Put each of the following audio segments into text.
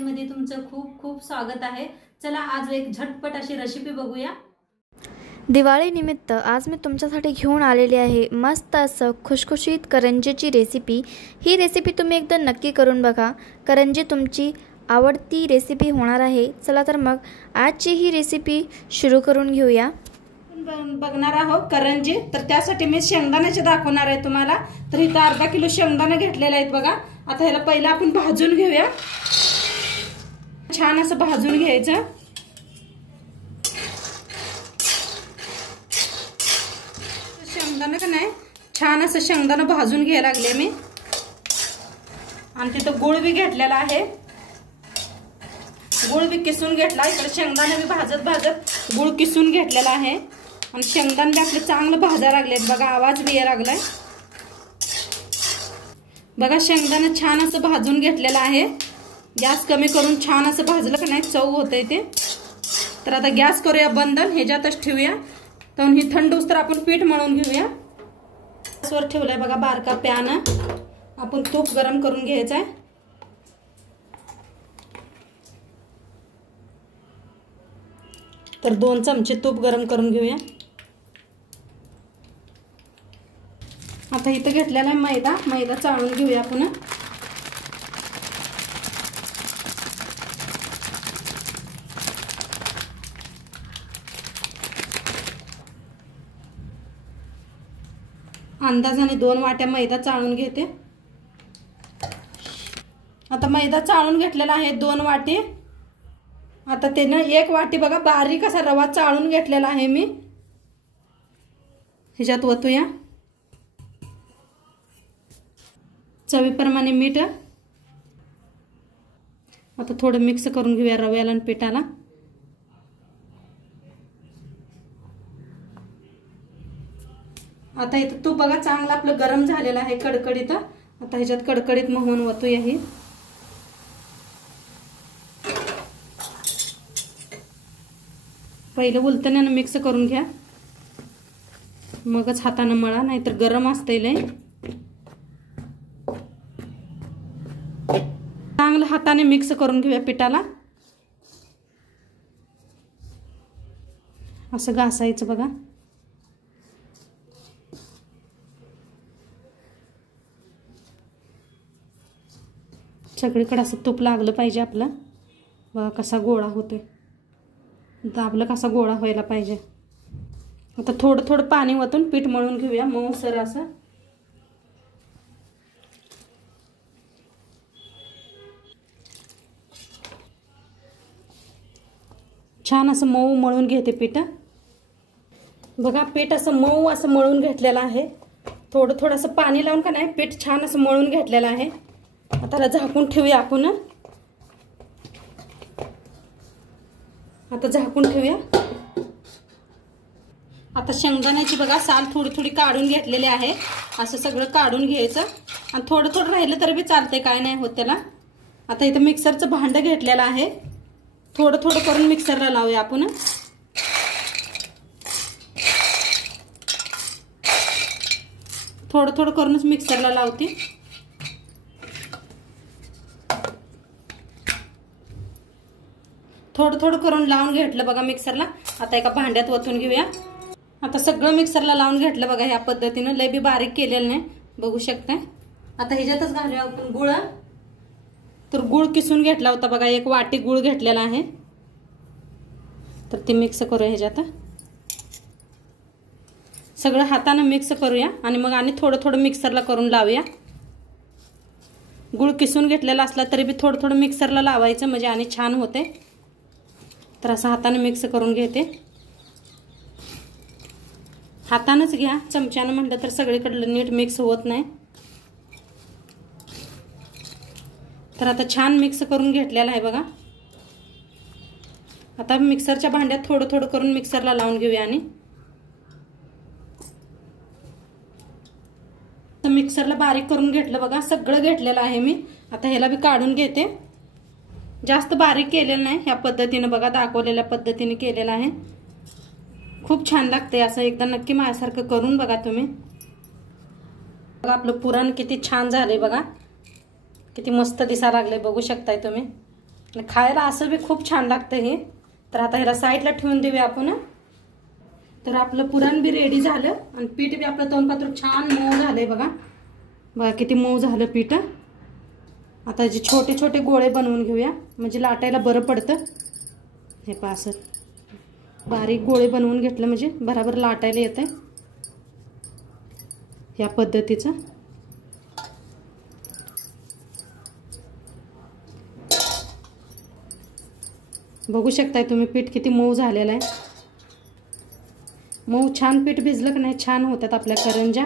मध्ये तुमचं खूप खूप स्वागत आहे। चला आज एक झटपट अशी रेसिपी बघूया। दिवाळी निमित्त आज मी तुमच्यासाठी घेऊन आलेली आहे मस्त असं खुशखुशीत करंजीची रेसिपी। ही रेसिपी तुम्ही एकदा नक्की करून बघा, करंजी तुमची आवडती रेसिपी होणार आहे। चला तर मग आजची ही रेसिपी सुरू करून घेऊया। बघणार आहोत करंजी, तर त्यासाठी मी शेंगदाण्याचे दाखवणार आहे तुम्हाला। तर इथं अर्धा किलो शेंगदाणे घेतलेले आहेत बघा। आता ह्याला पहिला आपण भाजून घेऊया, छान असं भाजून घ्यायचं। शेंगदाणे का नाही छान असं शेंगदाणे भाजून घ्यायला लागले मी। आणि तिथं गुळ बी घेतलेला आहे, गुळ बी किसून घेतला। इकडे शेंगदाणे बी भाजत भाजत गुळ किसून घेतलेला आहे आणि शेंगदाणे बी आपले चांगलं भाजायला लागलेत बघा, आवाज बी यायला लागलाय बघा। शेंगदाणे छान असं भाजून घेतलेलं आहे, गॅस कमी करून छान असं भाजलं का नाही चव होतंय ते। तर आता गॅस करूया बंद, ह्याच्यातच ठेवूया। तर ही थंड होईस्तोवर आपण पीठ मळून घेऊया। गॅसवर ठेवलंय बघा बारका पॅन, आपण तूप गरम करून घ्यायचं आहे। तर 2 चमचे तूप गरम करून घेऊया। आता इथं घेतलेला आहे मैदा चाळून घेऊया आपण। अंदाजाने 2 वाट्या मैदा चाळून घेते। आता मैदा चाळून घेतलेला आहे 2 वाटी। आता त्यानं 1 वाटी बघा बारीक असा रवा चाळून घेतलेला आहे मी, ह्याच्यात ओतूया। चवीप्रमाणे मीठ। आता थोडं मिक्स करून घेऊया रव्याला आणि पिठाला। आता इथं तूप बघा चांगलं आपलं गरम झालेलं आहे कडकडीत। आता ह्याच्यात कडकडीत मोहन ओतूया ही। पहिलं उलटण्यानं मिक्स करून घ्या, मगच हाताने मळा, नाहीतर गरम असते लय। चांगलं हाताने मिक्स करून घेऊया पिठाला, असं घासायचं बघा। सगळीकडे असं तूप लागलं पाहिजे आपलं बघा, कसा गोळा होतोय, दाबलं कसा गोळा व्हायला पाहिजे। आता थोडं थोडं पाणी ओतून पीठ मळून घेऊया मऊसर असं। छान असं मऊ मळून घेते पीठ बघा। पीठ असं मऊ असं मळून घेतलेलं आहे, थोडं थोडं असं पाणी लावून का नाही पीठ छान असं मळून घेतलेलं आहे। आता त्याला झाकून ठेवूया आपण। आता झाकून ठेवूया। आता शेंगदाण्याची बघा साल थोडी थोडी काढून घेतलेली आहे, असं सगळं काढून घ्यायचं आणि थोडं थोडं राहिलं तरी बी चालतंय, काय नाही होत त्याला। आता इथं मिक्सरचं भांडं घेतलेलं आहे, थोडं थोडं करून मिक्सरला लावूया आपण। थोडं थोडं करूनच मिक्सरला लावते। थोडं थोडं करून लावून घेतलं बघा मिक्सरला। आता एका भांड्यात ओतून घेऊया। आता सगळं मिक्सरला लावून घेतलं बघा ह्या पद्धतीनं, लय बी बारीक केलेलं नाही बघू शकताय। आता ह्याच्यातच घालूया आपण गुळ। तर गुळ किसून घेतला होता बघा, 1 वाटी गुळ घेतलेला आहे। तर ते मिक्स करूया ह्याच्यात, सगळं हाताने मिक्स करूया आणि मग आणि थोडं थोडं मिक्सरला करून लावूया। गुळ किसून घेतलेला असला तरी बी थोडं थोडं मिक्सरला लावायचं, म्हणजे आणि छान होते। तर असं हाताने मिक्स करून घेते, हातानेच घ्या, चमच्यानं म्हटलं तर सगळीकडे नीट मिक्स होत नाही। तर आता छान मिक्स करून घेतलेला आहे बघा। आता मिक्सरच्या भांड्यात थोडं थोडं करून मिक्सरला लावून घेऊया आणि मिक्सरला बारीक करून घेतलं बघा, सगळं घेतलेलं आहे मी। आता ह्याला बी काढून घेते, जास्त बारीक केलेलं नाही, ह्या पद्धतीनं बघा दाखवलेल्या पद्धतीने केलेलं आहे। खूप छान लागते असं, एकदा नक्की माझ्यासारखं करून बघा तुम्ही। बघा आपलं पुरण किती छान झालंय बघा, किती मस्त दिसायला लागले बघू शकताय तुम्ही। खायला असं बी खूप छान लागतं हे. तर आता ह्याला साईडला ठेवून देऊया आपण. तर आपलं पुरण बी रेडी झालं आणि पीठ बी आपलं तोंडपात्र छान मऊ झालंय बघा. बघा किती मऊ झालं पीठ. आता जे छोटे छोटे गोळे बनवून घेऊया म्हणजे लाटायला बरं पडतं. हे पहा असं बारीक गोळे बनवून घेतलं म्हणजे बराबर लाटायला येतंय या पद्धतीचं. बघू शकताय तुम्ही पीठ किती मऊ झालेलं आहे. मऊ छान पीठ भिजलं की नाही छान होतात आपल्या करंज्या.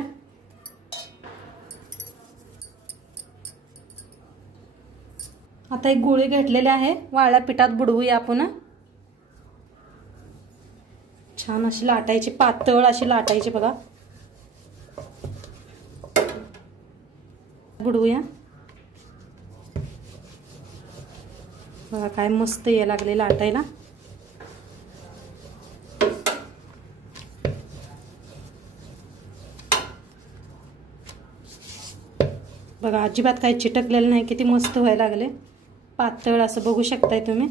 आता एक गोळी घेतलेली आहे वाळल्या पिठात बुडवूया आपण. छान अशी लाटायची पातळ अशी लाटायची बघा. बुडवूया. बघा काय मस्त यायला लागले लाटायला. बघा अजिबात काही चिटकलेलं नाही. किती मस्त व्हायला लागले पातळ असं बघू शकताय तुम्ही.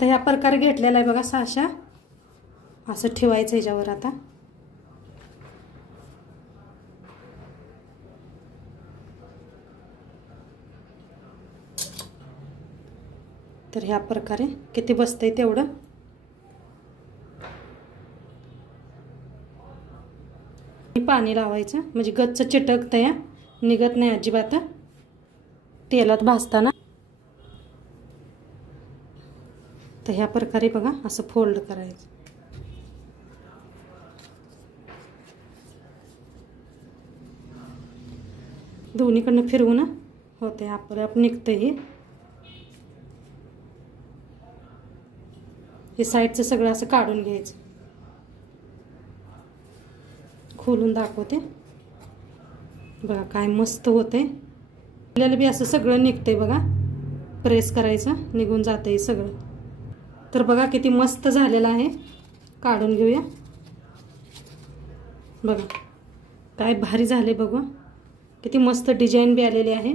तर ह्या प्रकारे घेतलेला आहे बघा साशा. असं ठेवायचं ह्याच्यावर. आता तर ह्या प्रकारे किती बसतंय तेवढं. पाणी लावायचं म्हणजे गच्च चिटकतं या निघत नाही अजिबात तेलात भाजताना. तर ह्या प्रकारे बघा असं फोल्ड करायचं. दोन्हीकडनं फिरवून होते आपलं निघतं हे साईडचं सगळं असं काढून घ्यायचं. खोलून दाखवते बघा काय मस्त होते. आपल्याला बी असं सगळं निघतंय बघा. प्रेस करायचं निघून जाते सगळं. तर बघा किती मस्त झालेलं आहे. काढून घेऊया. बघा काय भारी झाले बघू. किती मस्त डिझाईन बी आलेली आहे.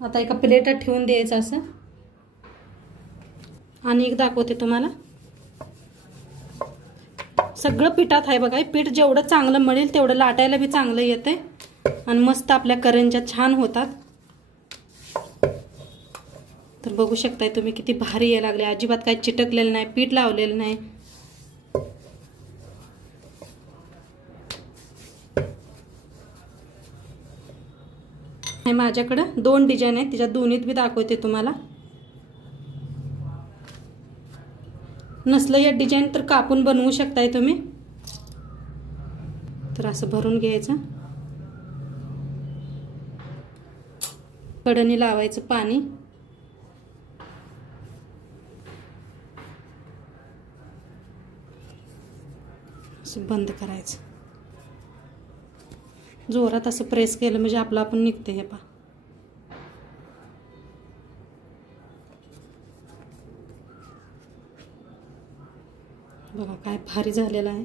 आता एका प्लेटात ठेवून द्यायचं असं. आणि एक दाखवते तुम्हाला. सगळं पिठात आहे बघा. पीठ जेवढं चांगलं मळेल तेवढं लाटायला बी चांगलं येतंय आणि मस्त आपल्या करंज्या छान होतात. तर बघू शकताय तुम्ही किती भारी यायला लागले. अजिबात काही चिटकलेलं नाही. पीठ लावलेलं नाही. हे माझ्याकडे 2 डिझाईन आहेत. त्याच्यात दोन्हीत बी दाखवते तुम्हाला. नसलं या डिझाईन तर कापून बनवू शकताय तुम्ही. तर असं भरून घ्यायचं. कढईने लावायचं पाणी. असं बंद करायचं. जोरात असं प्रेस केलं म्हणजे आपलं आपण निघते. हे पहा बघा काय भारी झालेलं आहे.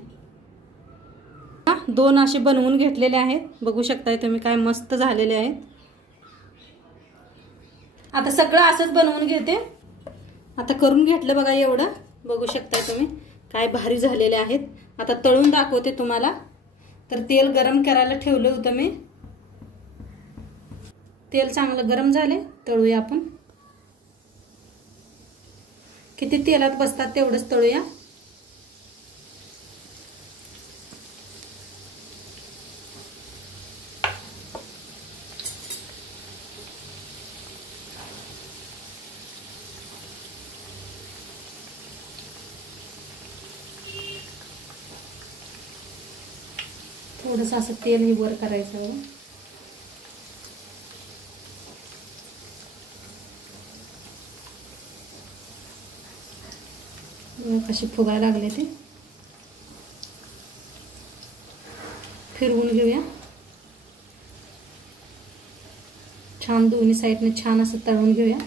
2 असे बनवून घेतलेले आहेत. बघू शकताय तुम्ही काय मस्त झालेले आहेत. आता सगळं असंच बनवून घेते. आता करून घेतलं बघा एवढं. बघू शकताय तुम्ही काय भारी झालेले आहेत. आता तळून दाखवते तुम्हाला. तर तेल गरम करायला ठेवलं होतं मी. तेल चांगलं गरम झाले. तळूया आपण. किती तेलात बसतात तेवढंच तळूया. थोडंसं असं तेल हे वर करायचं. कशी फुगायला लागले ते. फिरवून घेऊया. छान दोन्ही साईडने छान असं तळून घेऊया.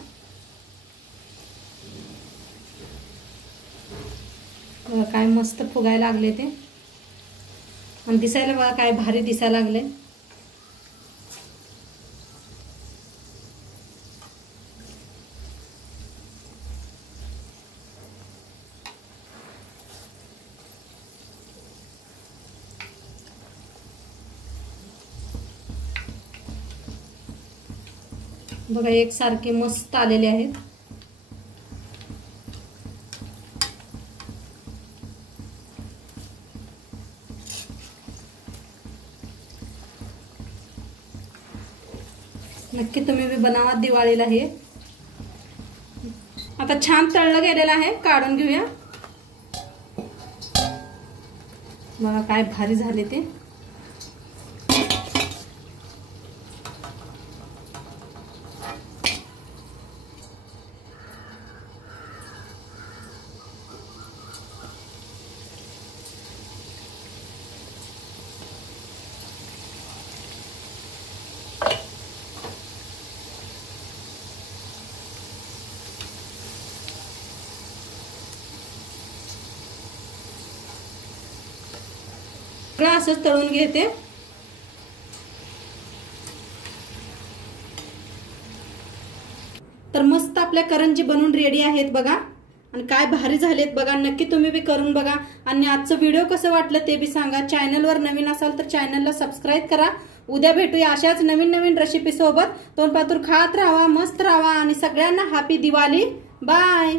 काय मस्त फुगायला लागले ते. आणि दिसायला बघा काय भारी दिसायला लागले. बघा एकसारखे मस्त आलेले आहेत. नक्की तुम्ही बी बनवा दिवाळीला हे. आता छान तळलं गेलेलं आहे, काढून घेऊया. बघा काय भारी झाले ते. असंच तळून घेते. तर मस्त आपल्या करंजी बनवून रेडी आहेत बघा. आणि काय भारी झालेत बघा. नक्की तुम्ही बी करून बघा. आणि आजचं व्हिडिओ कसं वाटलं ते बी सांगा. चॅनलवर नवीन असाल तर चॅनलला सबस्क्राईब करा. उद्या भेटूया अशाच नवीन नवीन रेसिपी सोबत. तोंड पातूर खात राहा, मस्त राहा आणि सगळ्यांना हॅपी दिवाळी. बाय.